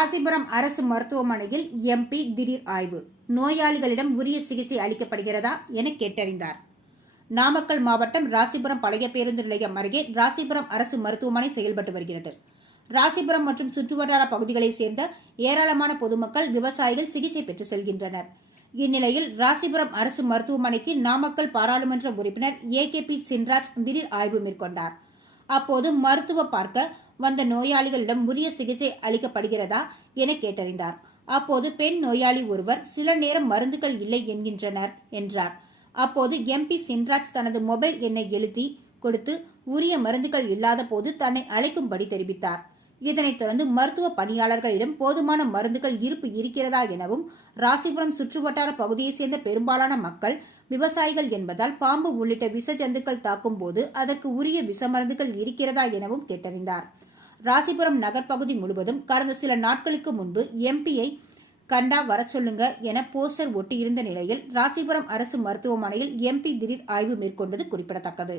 ராசிபுரம் அரசு மருத்துவமனையில் எம்பி திடீர் ஆய்வு. நோயாளிகளிடம் உரிய சிகிச்சை அளிக்கப்படுகிறதா என கேட்டறிந்தார். நாமக்கல் மாவட்டம் ராசிபுரம் பழைய பேருந்து நிலையம் அருகே ராசிபுரம் அரசு மருத்துவமனை செயல்பட்டு வருகிறது. ராசிபுரம் மற்றும் சுற்றுவட்டார பகுதிகளைச் சேர்ந்த ஏராளமான பொதுமக்கள் விவசாயிகள் சிகிச்சை பெற்று செல்கின்றனர். இந்நிலையில் ராசிபுரம் அரசு மருத்துவமனைக்கு நாமக்கல் பாராளுமன்ற உறுப்பினர் ஏ கே பி சின்ராஜ் திடீர் ஆய்வு மேற்கொண்டார். அப்போது மருத்துவ பார்க்க வந்த நோயாளிகளிடம் உரிய சிகிச்சை அளிக்கப்படுகிறதா என கேட்டறிந்தார். அப்போது பெண் நோயாளி ஒருவர் சில நேரம் மருந்துகள் இல்லை என்கின்றனர் என்றார். அப்போது எம்பி சின்ராஜ் தனது மொபைல் எண்ணை எழுதி கொடுத்து உரிய மருந்துகள் இல்லாத போது தன்னை அழைக்கும்படி தெரிவித்தார். இதனைத் தொடர்ந்து மருத்துவ பணியாளர்களிடம் போதுமான மருந்துகள் இருப்பு இருக்கிறதா எனவும் ராசிபுரம் சுற்றுவட்டார பகுதியைச் சேர்ந்த பெரும்பாலான மக்கள் விவசாயிகள் என்பதால் பாம்பு உள்ளிட்ட விஷ ஜந்துக்கள் தாக்கும் போது அதற்கு உரிய விஷ மருந்துகள் இருக்கிறதா எனவும் கேட்டறிந்தார். ராசிபுரம் நகர்ப்பகுதி முழுவதும் கடந்த சில நாட்களுக்கு முன்பு எம்பியை கண்டா வர சொல்லுங்க என போஸ்டர் ஒட்டியிருந்த நிலையில் ராசிபுரம் அரசு மருத்துவமனையில் எம்பி திடீர் ஆய்வு மேற்கொண்டது குறிப்பிடத்தக்கது.